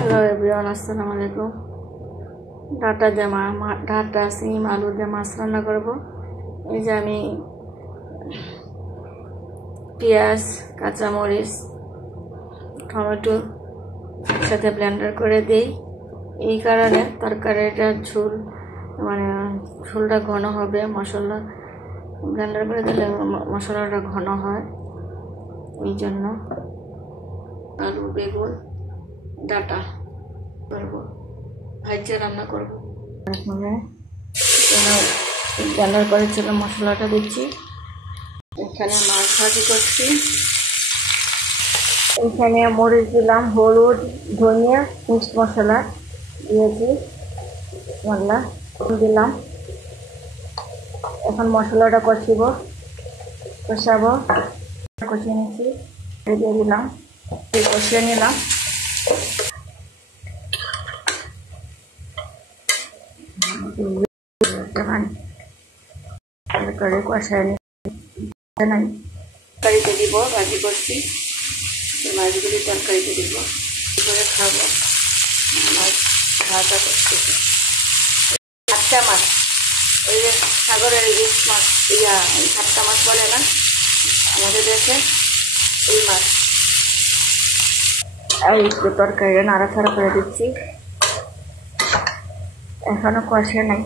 Hello everyone, আসসালামু আলাইকুম। Data সিম আলু দিয়ে মাছ রান্না করব। এই যে আমি পেঁয়াজ, কাঁচামরিচ, টমেটো সাথে ব্লেন্ডার করে দিই। এই কারণে তরকারিটা ঝোলটা ঘন হবে। মশলা ব্লেন্ডার করে দিলে মশলাটা ঘন হয়, এই জন্য আলু, বেগুন, ডাটা করবো, ভাজা রান্না করবো। ব্লেন্ডার করেছিলাম, মশলাটা দিচ্ছি। এখানে মাছ ভাজি করছি। এখানে মরিচ দিলাম, হলুদ, ধনিয়া, মিক্সড মশলা দিয়েছি, মশলা দিলাম। এখন মশলাটা কষাবো, কষিয়ে নিচ্ছি, দিয়ে দিলাম, কষিয়ে নিলাম। তরকারিতে দিব, ভাজি করছি, মাছগুলি তরকারিতে দিব, করে খাবো। মাছ ভাজা করতেছি, আটটা মাছ, ওই যে সাগরের ইলিশ মাছ, সাতটা মাছ বলে না আমাদের দেশে, এই মাছ। আর একটু তরকারি নাড়াচাড়া করে দিচ্ছি, এখনো কষে নাই।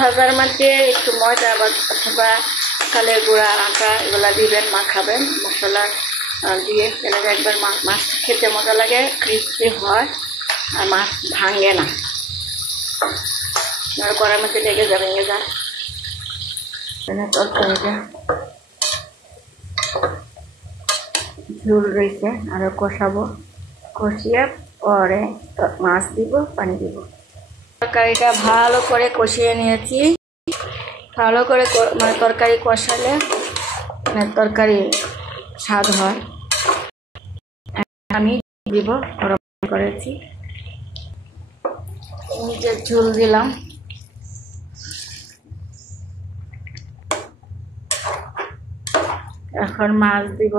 ভাজার মধ্যে একটু ময়দা অথবা চালের গুঁড়া, আটা এগুলা দিবেন, মাখাবেন মশলা দিয়ে। এলাকা একবার মাছ খেতে মজা লাগে, ক্রিস্পি হয় আর মাছ ভাঙে না, কড়ার মধ্যে লেগে যাবে, ভেঙে যায়। তরকারিটা ঝোল রয়েছে, আরো কষাবো, কষিয়ে পরে মাছ দিব, পানি দিব। তরকারিটা ভালো করে কষিয়ে নিয়েছি। ভালো করে তরকারি কষালে তরকারি স্বাদ হয়। আমি দিব, গরম করেছি, নিচে ঝোল দিলাম। এখন মাছ দিব,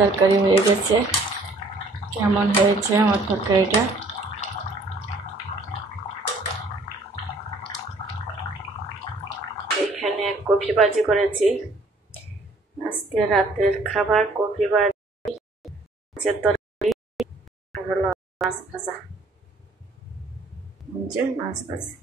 তরকারি হয়ে গেছে। কেমন হয়েছে আমার তরকারিটা? এখানে কফি ভাজি করেছি, আজকে রাতের খাবার কফি ভাজি, তরকারি, মাছ ভাজা, মাছ ভাজা।